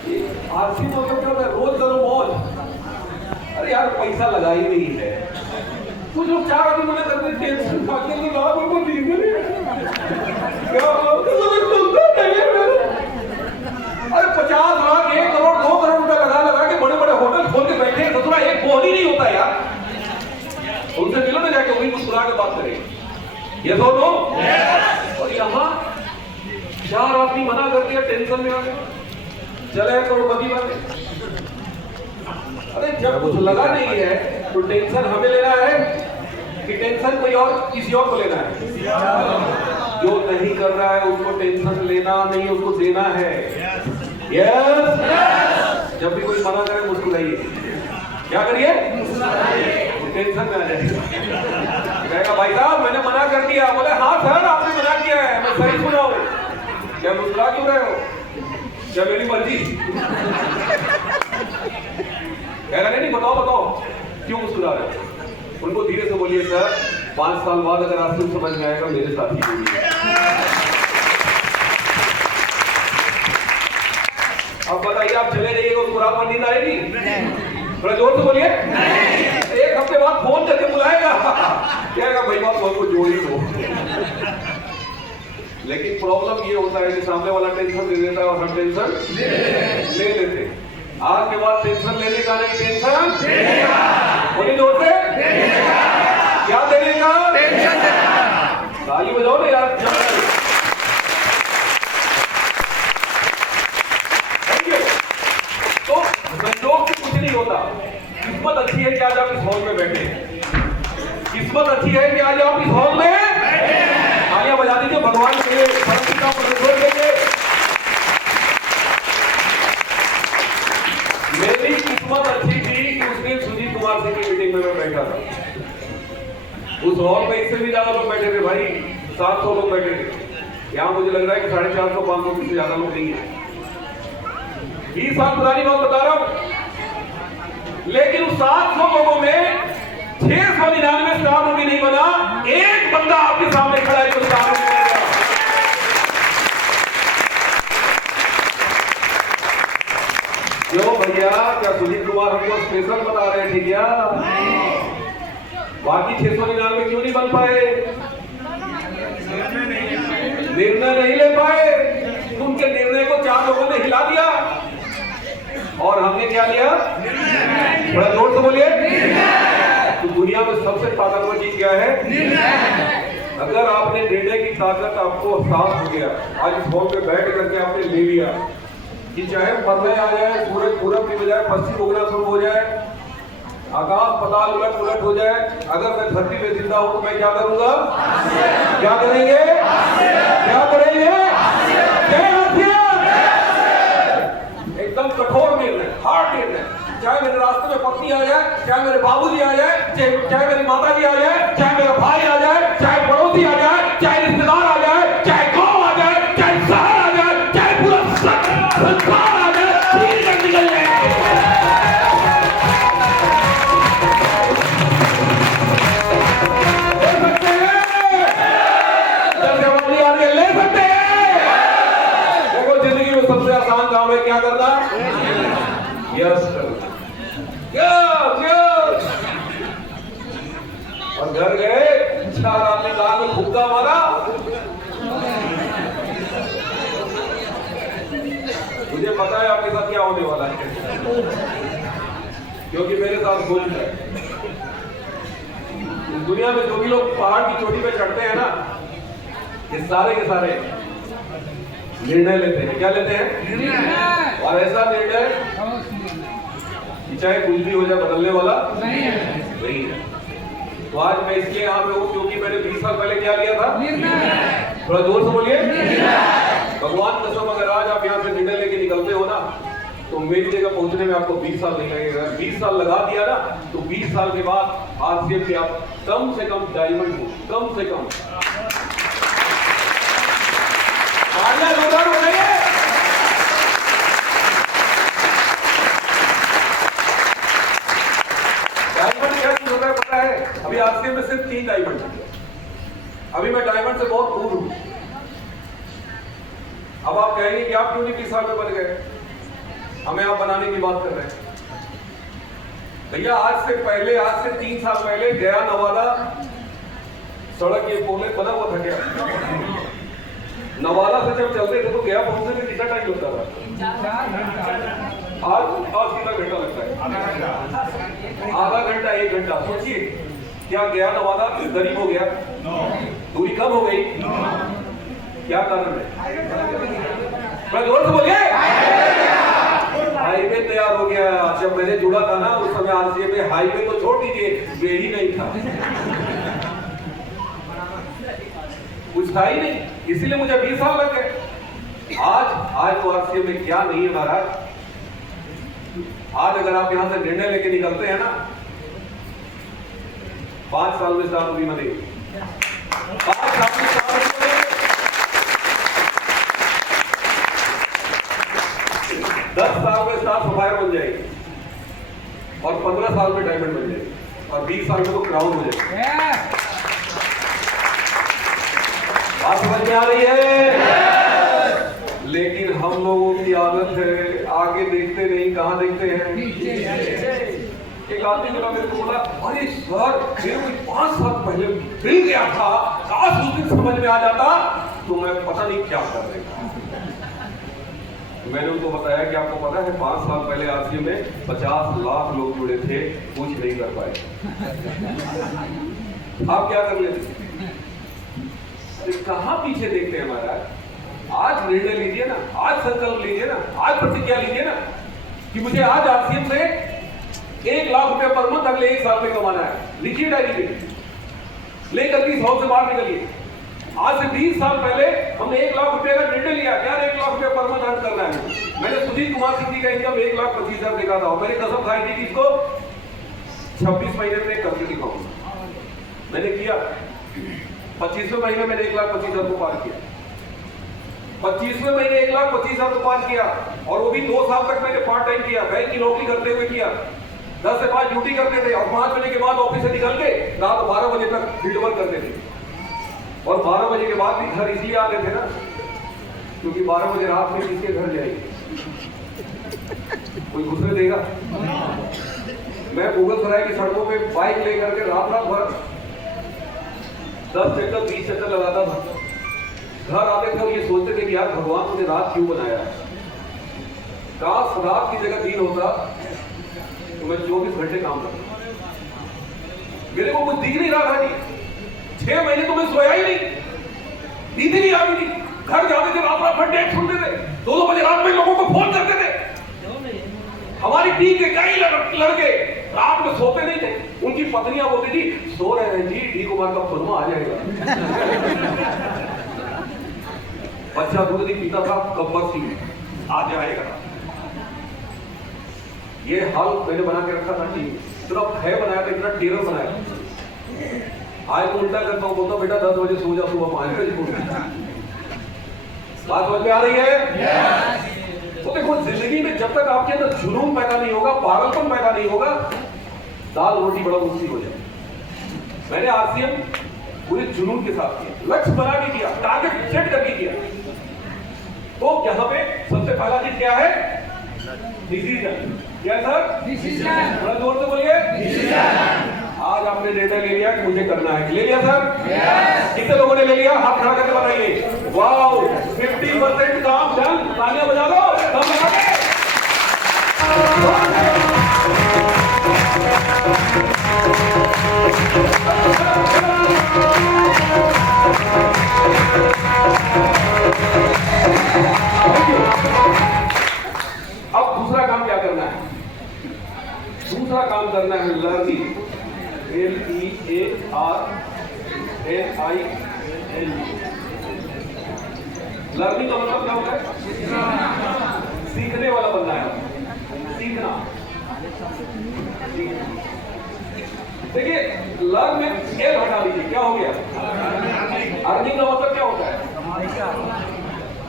RC मतलब क्या होता है? रोज करो मौज। अरे यार पैसा लगा ही नहीं है। कुछ लोग 4 आदमी मना करते हैं, टेंशन खाते हैं, लाभ उनको दी नहीं। क्या अरे 50 लाख 1 करोड़ 2 करोड़ रुपए लगा के बड़े बड़े होटल खोल के बैठे हैं, ससुरा एक बोल ही नहीं होता यार। उनसे मिलो ना जाके, वही मुस्कुरा के बात करें। ये तो नो। और यहाँ 4 आदमी मना कर दिया, टेंशन में आ गए, चले करोड़पति बने। अरे जब कुछ लगा नहीं है तो टेंशन हमें लेना है कि टेंशन कोई और किसी और को लेना है? जो नहीं कर रहा है उसको टेंशन लेना नहीं, उसको देना है। यस। जब भी कोई मना करे मुस्कुराइए। क्या करिए? टेंशन में आ जाएगा। कहेगा भाई साहब मैंने मना कर दिया। बोले हाँ सर आपने मना किया है, मैं सही सुना हूं। क्या मुस्कुरा क्यों रहे हो? क्या मेरी मर्जी? कह रहे नहीं, बताओ बताओ क्यों मुस्कुरा रहे हो? उनको धीरे से बोलिए सर 5 साल बाद अगर आपको समझ में आएगा मेरे साथ ही होगी। अब बताइए आप चले जाइएगा उसको रात में नींद आएगी? थोड़ा जोर से बोलिए। 1 हफ्ते बाद फोन करके बुलाएगा, कहेगा भाई बात हमको जोड़ ही दो। लेकिन प्रॉब्लम ये होता है कि सामने वाला टेंशन दे देता है और हम टेंशन ले लेते हैं। आज के बाद टेंशन लेने का नहीं, टेंशन देने का। बोली जोर से, क्या देने का? टेंशन देने का। ताली बजाओ ना यार। तो संयोग से कुछ नहीं होता। किस्मत अच्छी है कि आज आप इस हॉल में बैठे हैं। किस्मत अच्छी है कि आज आप इस हॉल में बैठे हैं। तालियां बजा दीजिए भगवान के लिए, परमपिता परमेश्वर के लिए। मेरी किस्मत अच्छी थी कि उस दिन सुजीत कुमार सिंह की मीटिंग में मैं बैठा था। उस हॉल में इससे भी ज्यादा लोग बैठे थे भाई, 700 लोग बैठे थे। यहाँ मुझे लग रहा है कि 450-500 से ज्यादा लोग नहीं है। 20 साल पुरानी बात बता रहा हूं। लेकिन उस 700 लोगों में 699 स्टार मूवी नहीं बना। एक बंदा आपके सामने खड़ा है जो स्टार मूवी बन गया। क्यों भैया? क्या सुजीत कुमार हमको स्पेशल बता रहे थे क्या? बाकी 699 क्यों नहीं बन पाए? निर्णय नहीं ले पाए। उनके निर्णय को 4 लोगों ने हिला दिया और हमने क्या लिया? थोड़ा जोर से बोलिए। तो दुनिया में सबसे ताकतवर चीज क्या है? अगर आपने निर्णय की ताकत आपको एहसास हो गया, आज इस हॉल पे बैठ करके आपने ले लिया कि चाहे प्रलय आ जाए, सूरज पूरब की बजाय पश्चिम उगना शुरू हो जाए, आकाश पताल उलट पुलट हो जाए, अगर मैं धरती में जिंदा हूं तो मैं क्या करूंगा? क्या करेंगे? क्या करेंगे? एकदम कठोर निर्णय, हार्ड निर्णय। चाहे मेरे रास्ते में पत्नी आ जाए, चाहे मेरे बाबूजी आ जाए, चाहे मेरी माता जी आ जाए, चाहे मेरा भाई आ जाए, चाहे पड़ोसी आ जाए, चाहे रिश्तेदार आ जाए, चाहे गांव आ जाए, चाहे शहर आ जाए, चाहे पूरा संसार आ जाए, चीर कर निकल जाए। ले सकते हैं। देखो जिंदगी में सबसे आसान काम है क्या करना? यस करना। यस। और घर गए, 4 आदमी दाल में भूखा मारा। मुझे पता है आपके साथ क्या होने वाला है, क्योंकि मेरे साथ भूल है। इस दुनिया में जो भी लोग पहाड़ की चोटी पे चढ़ते हैं ना, ये सारे के सारे निर्णय लेते हैं। क्या लेते हैं? और ऐसा निर्णय कि चाहे कुछ भी हो जाए बदलने वाला नहीं है। तो आज मैं इसलिए यहाँ पे हूँ क्योंकि मैंने 20 साल पहले क्या लिया था? थोड़ा जोर से बोलिए। भगवान कसम, अगर आज आप यहाँ से निर्णय लेके निकलते हो ना, तो मेरी जगह पहुंचने में आपको 20 साल नहीं लगेगा। 20 साल लगा दिया ना, तो 20 साल के बाद आरसीएफ के आप कम से कम डायमंड हो, कम से कम। डायमंड क्या चीज होता है पता है? अभी आरसीएफ में सिर्फ 3 डायमंड है। अभी मैं डायमंड से बहुत दूर हूं। अब आप कहेंगे कि आप क्यों नहीं 20 साल में बन गए? हमें आप बनाने की बात कर रहे हैं। भैया आज से 3 साल पहले गया नवादा सड़क ये बोले बना हुआ था क्या? नवादा से जब चलते थे तो गया पहुंचने में कितना टाइम लगता था? आज कितना घंटा लगता है? आधा घंटा 1 घंटा। सोचिए क्या गया नवादा गरीब हो गया? दूरी कम हो गई? क्या कारण है? मैं जोर से बोलिए। हाईवे तैयार हो गया। जब मैंने जुड़ा था ना उस समय आरसीएम में हाईवे तो छोड़ दीजिए, वे ही नहीं था, कुछ था ही नहीं, इसीलिए मुझे 20 साल लग गए। आज तो आरसीएम में क्या नहीं है महाराज। आज अगर आप यहां से निर्णय लेके निकलते हैं ना, 5 साल में स्टाफ भी बनेगी, 5 साल में 10 साल में स्टाफ सफायर बन जाएगी और 15 साल में डायमंड बन जाएगी और 20 साल में तो क्राउन हो जाएगी। बात समझ में आ रही है? लेकिन हम लोगों की आदत है आगे देखते नहीं, कहां देखते हैं? एक आदमी ने मेरे को बोला, अरे सर मेरे को 5 साल पहले मिल गया था, काश उस दिन समझ में आ जाता तो मैं पता नहीं क्या कर देता। मैंने उनको बताया कि आपको पता है 5 साल पहले आरसीएम में 50 लाख लोग जुड़े थे, कुछ नहीं कर पाए। आप क्या कर लेते? कहां पीछे देखते हैं महाराज? आज निर्णय लीजिए ना, आज संकल्प लीजिए ना, आज प्रतिज्ञा लीजिए ना कि मुझे आज आरसीएम से 1 लाख रुपए पर मंथ अगले 1 साल में कमाना है। लिखिए डायरी में, लेकर के 100 से बाहर निकलिए। आज से 20 साल पहले हमने 1 लाख रुपए का निर्णय लिया, क्या 1 लाख रुपए पर मंथ अर्न करना है। मैंने सुजीत कुमार सिंह का इनकम 1,25,000 देखा था और मैंने कसम खाई थी कि इसको 26 महीने में करके दिखाऊंगा। मैंने किया, 25वें महीने मैंने 1,25,000 को पार किया, 25वें महीने 1,25,000 को पार किया और वो भी 2 साल तक मैंने पार्ट टाइम किया, बैंक की नौकरी करते हुए किया। 10 से 5 ड्यूटी करते थे और 5 बजे के बाद ऑफिस से निकल के रात 12 बजे तक फील्ड वर्क करते थे। और 12 बजे के बाद भी घर इसलिए आते थे ना क्योंकि 12 बजे रात में किसके घर जाएंगे, कोई घुसने देगा? मैं मुगलसराय की सड़कों पे बाइक लेकर के रात भर 10 चक्कर 20 चक्कर लगाता था। घर आते थे और ये सोचते थे कि यार भगवान मुझे रात क्यों बनाया? काश रात की जगह दिन होता तो मैं 24 घंटे काम करता। मेरे को कुछ दिख नहीं रहा था जी। 6 महीने तो मैं सोया ही नहीं, नींद ही नहीं आती थी। घर जाते थे रात भर डेट सुनते थे, 2-2 बजे रात में लोगों को फोन करते थे। हमारी टीम के कई लड़के रात में सोते नहीं थे, उनकी पत्नियां बोलती थी सो रहे हैं जी, डी कुमार का फिल्म आ जाएगा। बच्चा दूध नहीं पीता था, गब्बर सिंह आ जाएगा। ये हाल मैंने बना के रखा था टीम, इतना भय बनाया था, इतना टेरर बनाया। आज तो उल्टा करता हूँ, बोलता बेटा 10 बजे सो जा, सुबह 5 बजे उठ। बात समझ में आ रही है? तो देखो जिंदगी में जब तक आपके अंदर जुनून पैदा नहीं होगा, पागलपन पैदा नहीं होगा, दाल रोटी बड़ा मुश्किल हो जाए। मैंने आरसीएम पूरे जुनून के साथ किया, लक्ष्य बना के किया, टारगेट सेट करके किया। तो यहाँ पे सबसे पहला चीज क्या है? डिसीजन। क्या सर? डिसीजन। बड़ा जोर से बोलिए। डिसीजन। आज आपने निर्णय ले लिया कि मुझे करना है, ले लिया सर? यस। कितने लोगों ने ले लिया? हाथ खड़ा करके बताइए। वाओ, 50% काम डन। तालियां बजा दो, दम लगा के। अब दूसरा काम क्या करना है? दूसरा काम करना है लर्निंग। LEARNING। लर्निंग का मतलब क्या होता है? सीखने वाला बनना है, सीखना। देखिए लर्न में एल हटा दीजिए, क्या हो गया? अर्निंग का मतलब क्या होता है?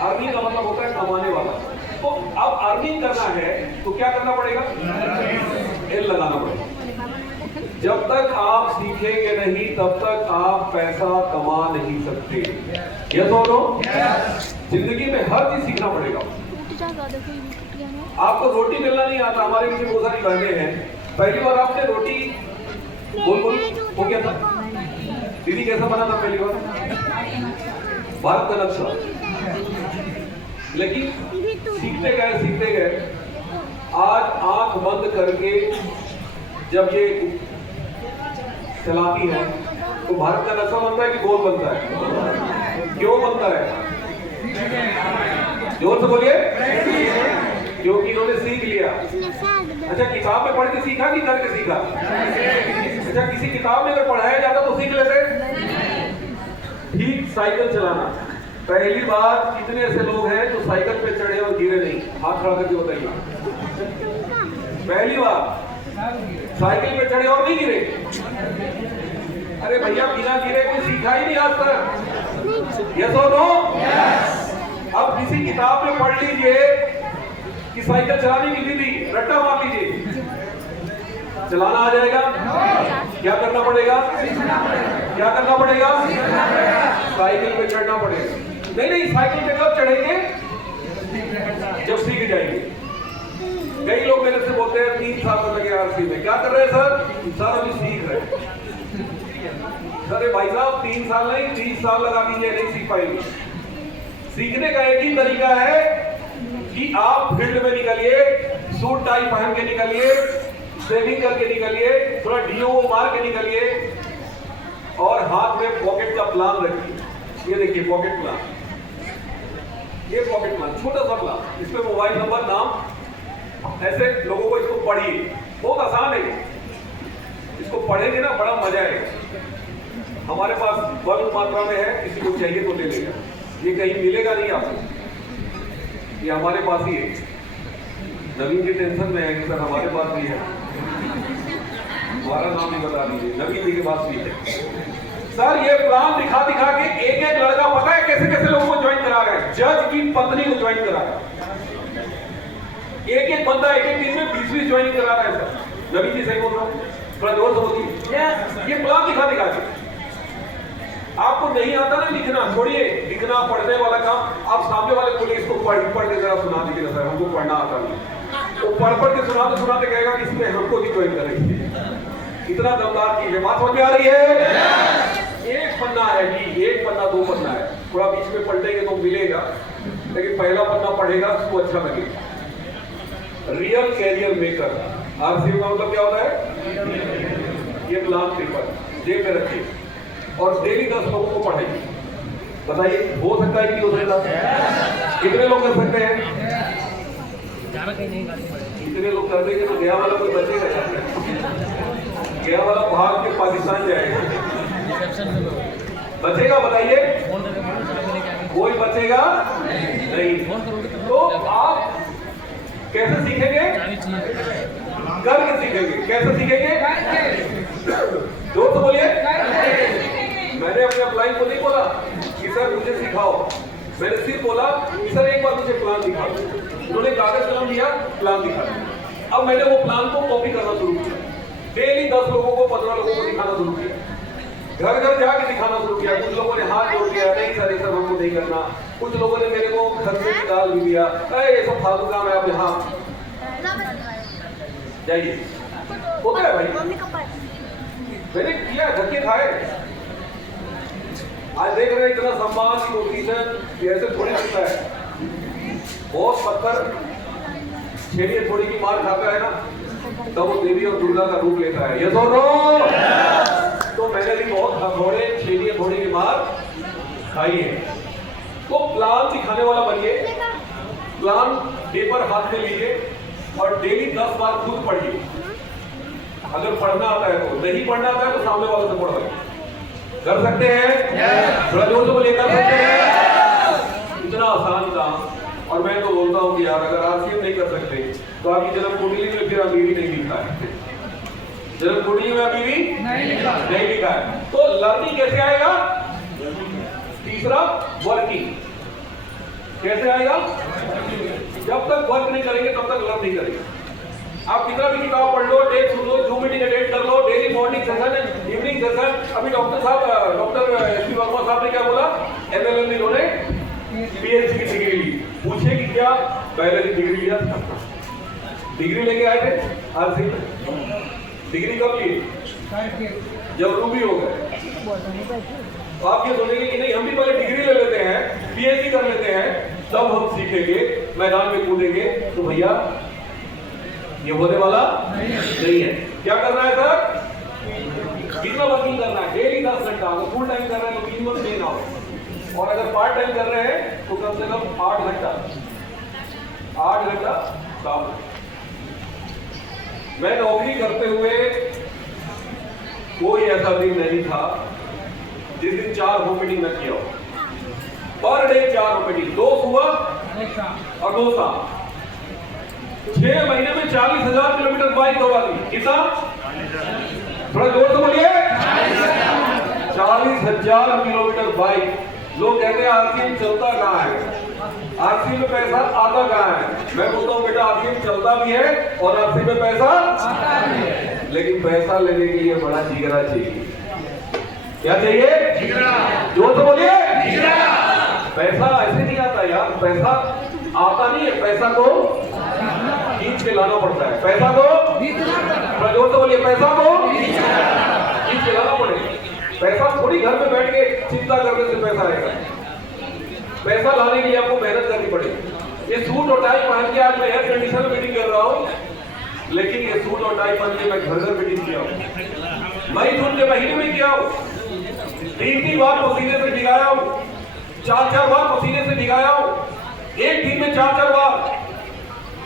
अर्निंग का मतलब होता है कमाने वाला। तो अब अर्निंग करना है तो क्या करना पड़ेगा? एल लगाना पड़ेगा। जब तक आप सीखेंगे नहीं तब तक आप पैसा कमा नहीं सकते। ये दोनों जिंदगी में हर चीज सीखना पड़ेगा। आपको रोटी बेलना नहीं आता, हमारे पीछे बहुत सारी बहनें हैं, पहली बार आपने रोटी गोल गोल हो गया था, दीदी कैसा बना था पहली बार? भारत का नक्शा। लेकिन सीखते गए आज आंख बंद करके जब ये चलाती है तो भारत का नक्शा बनता है कि गोल बनता है? क्यों बनता है? जोर से बोलिए। क्योंकि इन्होंने सीख लिया। अच्छा, किताब में पढ़ के सीखा कि करके सीखा? अच्छा, किसी किताब में अगर पढ़ाया जाता तो सीख लेते? ठीक साइकिल चलाना, पहली बार कितने ऐसे लोग हैं जो साइकिल पे चढ़े और गिरे नहीं? हाथ खड़ा करके बताइए। पहली बार साइकिल पे चढ़े और नहीं गिरे? अरे भैया, बिना गिरे कोई सीखा ही नहीं आज तक। यस और नो? अब किसी किताब में पढ़ लीजिए कि साइकिल चलाने की विधि, रट्टा मार लीजिए, चलाना आ जाएगा? क्या करना पड़ेगा? क्या करना पड़ेगा? साइकिल पे चढ़ना पड़ेगा। नहीं, साइकिल पे कब चढ़ेंगे? जब सीख जाएंगे। कई लोग मेरे से बोलते हैं 3 साल तो लगे आरसी में, क्या कर रहे हैं सर? सर अभी सीख रहे हैं। अरे भाई साहब, 3 साल नहीं 30 साल लगा दीजिए, नहीं सीख पाएंगे। सीखने का एक ही तरीका है कि आप फील्ड में निकलिए, सूट टाई पहन के निकलिए, सेविंग करके निकलिए, थोड़ा डीओ मार के निकलिए और हाथ में पॉकेट का प्लान रखिए। ये देखिए पॉकेट प्लान, ये पॉकेट प्लान छोटा सा प्लान, इसमें मोबाइल नंबर, नाम, ऐसे लोगों को इसको पढ़िए। बहुत आसान है, इसको पढ़ेंगे ना बड़ा मजा आएगा। हमारे पास बहुत मात्रा में है, किसी को चाहिए तो ले लेगा, ये कहीं मिलेगा नहीं आपको, ये हमारे पास ही है। नवीन की टेंशन में है कि सर हमारे पास भी है, हमारा नाम भी बता दीजिए, नवीन जी के पास भी है। सर ये प्लान दिखा के एक लड़का पता है कैसे कैसे लोगों को ज्वाइन करा रहा है? जज की पत्नी को ज्वाइन करा रहा है, एक बंदा एक दिन में 20 ज्वाइनिंग करा रहा है सर। नवीन जी सही बोल रहा हूँ? थोड़ा जोर से बोलिए। ये प्लान दिखा के आपको नहीं आता ना लिखना, छोड़िए लिखना पढ़ने वाला काम, आप सामने वाले बोलिए इसको पढ़ के जरा सुना दीजिए ना सर, हमको पढ़ना आता नहीं। वो पढ़ के सुनाते कहेगा कि इसमें हमको भी ज्वाइन करेंगे। इतना दमदार चीज है, बात समझ में आ रही है? एक पन्ना है जी, एक पन्ना 2 पन्ना है, थोड़ा बीच में पलटेंगे तो मिलेगा, लेकिन पहला पन्ना पढ़ेगा उसको अच्छा लगेगा। रियल कैरियर मेकर, आरसीएम का मतलब क्या होता है? ये प्लान पेपर जेब में रखिए और डेली 10 लोगों को पढ़ाइए। बताइए हो सकता है कि हो सकता है? कितने लोग कर सकते हैं? कितने लोग कर देंगे तो गया वाला कोई बचेगा? गया वाला भाग के पाकिस्तान जाएगा, बचेगा? बताइए कोई बचेगा नहीं। तो आप कैसे सीखेंगे? करके सीखेंगे। कैसे सीखेंगे? जोर से बोलिए। मैंने अपने अप्लाई को नहीं बोला कि सर मुझे सिखाओ, मैंने सिर्फ बोला कि सर एक बार मुझे प्लान दिखा दो। उन्होंने कागज कलम दिया, प्लान दिखा दिया। अब मैंने वो प्लान को कॉपी करना शुरू किया, डेली 10 लोगों को 15 लोगों को दिखाना शुरू किया, घर घर जाके दिखाना शुरू किया। कुछ लोगों ने हाथ जोड़ दिया, नहीं सर ये सब हमको नहीं करना। कुछ लोगों ने मेरे को घर से निकाल भी दिया, ये सब फालतू काम है, आप यहाँ जाइए। होता है भाई, मैंने किया, धक्के खाए। आज देख रहे हैं इतना सम्मान की पोजीशन ऐसे थोड़ी मिलता है। बहुत पत्थर छेड़िए थोड़ी की मार खाता है ना, तब वो देवी और दुर्गा का रूप लेता है। ये दोनों तो मैंने भी बहुत हथौड़े छेड़िए थोड़ी की मार खाई है। तो प्लान सिखाने वाला बनिए, प्लान पेपर हाथ में लीजिए और डेली 10 बार खुद पढ़िए। अगर पढ़ना आता है तो, नहीं पढ़ना आता है तो सामने वालों से पढ़वाइए। कर सकते हैं? थोड़ा जोर से बोलिए, कर सकते हैं? इतना आसान काम। और मैं तो बोलता हूँ कि यार अगर आरसीएम नहीं कर सकते तो आपकी जन्म कुंडली में फिर अमीरी नहीं लिखा है, जन्म कुंडली में अमीरी नहीं लिखा है। तो लर्निंग कैसे आएगा? तीसरा वर्किंग कैसे आएगा? जब तक वर्क नहीं करेंगे तब तक लर्न नहीं करेंगे। आप कितना भी किताब पढ़ लो, टेप सुन लो, जूम मीटिंग अटेंड कर लो, daily morning session, evening session. अभी डॉक्टर एस पी वर्मा साहब ने क्या बोला? एमएलएम इन्होंने पीएचडी की डिग्री ली। पूछे कि क्या? पहले डिग्री लिया, डिग्री लेके आए थे आरसी में? डिग्री कब लिए? जब रूबी हो गए। तो आप ये सोचेंगे कि नहीं हम भी पहले डिग्री ले लेते हैं, पीएचडी कर लेते हैं, तब हम सीखेंगे, मैदान में कूदेंगे। तो भैया ये होने वाला नहीं है। क्या करना है सर? कितना वर्किंग करना है? डेली 10 घंटा। अगर फुल टाइम कर रहे हैं तो मिनिमम 10 आवर, और अगर पार्ट टाइम कर रहे हैं तो कम से कम 8 घंटा काम। मैं नौकरी करते हुए कोई ऐसा दिन नहीं था जिस दिन 4 होम मीटिंग न किया हो। पर डे 4 होम मीटिंग, 2 सुबह और 2 शाम। 6 महीने में 40,000 किलोमीटर बाइक दौड़ा दी। कितना? थोड़ा जोर से बोलिए। 40,000 किलोमीटर बाइक। लोग कहते हैं आरसीएम चलता कहाँ है, आरसीएम में पैसा आता कहाँ है? मैं बोलता हूँ बेटा आरसीएम चलता भी है और आरसीएम में पैसा आता भी है, लेकिन पैसा लेने के लिए बड़ा जिगरा चाहिए। क्या चाहिए? जिगरा। जोर से बोलिए। जिगरा। पैसा ऐसे नहीं आता यार, पैसा आता नहीं है, पैसा को खींच के लाना पड़ता है। पैसा को जोर से बोलिए, पैसा को खींच के लाना पड़ेगा। पैसा थोड़ी घर में बैठ के चिंता करने से पैसा आएगा। पैसा लाने के लिए आपको मेहनत करनी पड़ेगी। ये सूट और टाई पहन के आज मैं एयर कंडीशन में मीटिंग कर रहा हूँ, लेकिन ये सूट और टाई पहन के मैं घर घर मीटिंग किया हूँ। मई जून के महीने में किया हूँ। 3 बार पसीने से भिगाया हूँ, 4 बार पसीने से भिगाया हूँ। एक दिन में 4 बार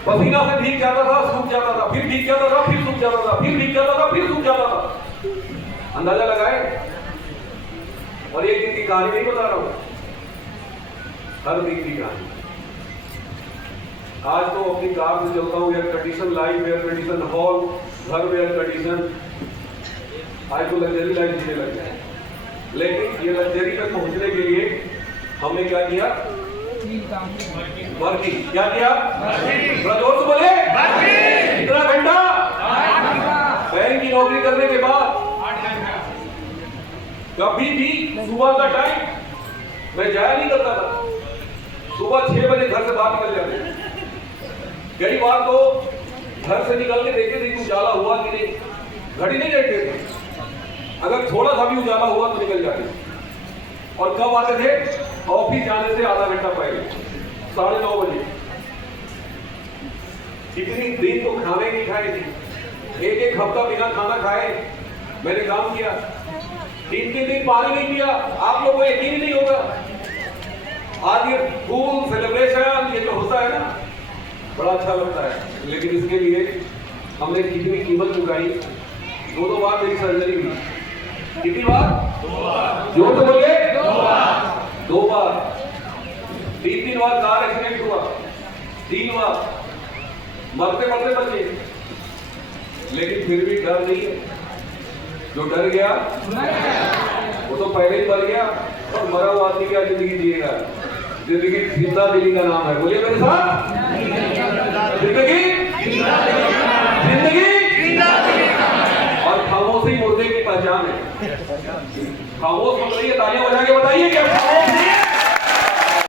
पसीना से भीग जाता था, सूख जाता था, फिर भीग जाता था, फिर सूख जाता था, फिर भीग जाता था, फिर सूख जाता था। अंदाजा लगाए। और एक दिन की कहानी नहीं बता रहा हूं, हर दिन की कहानी। आज तो अपनी कार से चलता हूं, air condition life, air condition hall, घर में एयर कंडीशन। आज तो लग्जरी लाइफ जीने लग गया है। लेकिन ये लग्जरी तक पहुंचने के लिए हमने क्या किया? वर्किंग। क्या किया? जोर से बोले। कितना घंटा? बैंक की नौकरी करने के बाद कभी भी सुबह का टाइम मैं जाया नहीं करता था। सुबह 6 बजे घर से बाहर निकल जाते। कई बार तो घर से निकल के देखते थे कि उजाला हुआ कि नहीं, घड़ी नहीं देखते थे। अगर थोड़ा सा भी उजाला हुआ तो निकल जाते। और कब आते थे? ऑफिस जाने से आधा घंटा पहले, 9:30 बजे। कितनी दिन तो खाने नहीं खाए थे, एक हफ्ता बिना खाना खाए मैंने काम किया। 3 दिन पानी नहीं पिया। आप लोगों को यकीन ही नहीं होगा। आज ये फूल सेलिब्रेशन ये जो होता है ना, बड़ा अच्छा लगता है, लेकिन इसके लिए हमने कितनी कीमत चुकाई। 2 बार मेरी सर्जरी हुई। कितनी बार? 2 बार। जोर से बोलिए। 2 बार। 3 बार कार एक्सीडेंट हुआ, 3 बार मरते मरते बचे। लेकिन फिर भी डर नहीं है। जो डर गया वो तो पहले ही मर गया, और मरा हुआ आदमी क्या जिंदगी जिएगा? जिंदगी जिंदा दिली का नाम है। बोलिए मेरे साथ, जिंदगी और खामोशी मुर्दे की पहचान है। खामोश मतलब ये तालियां बजा के बताइए क्या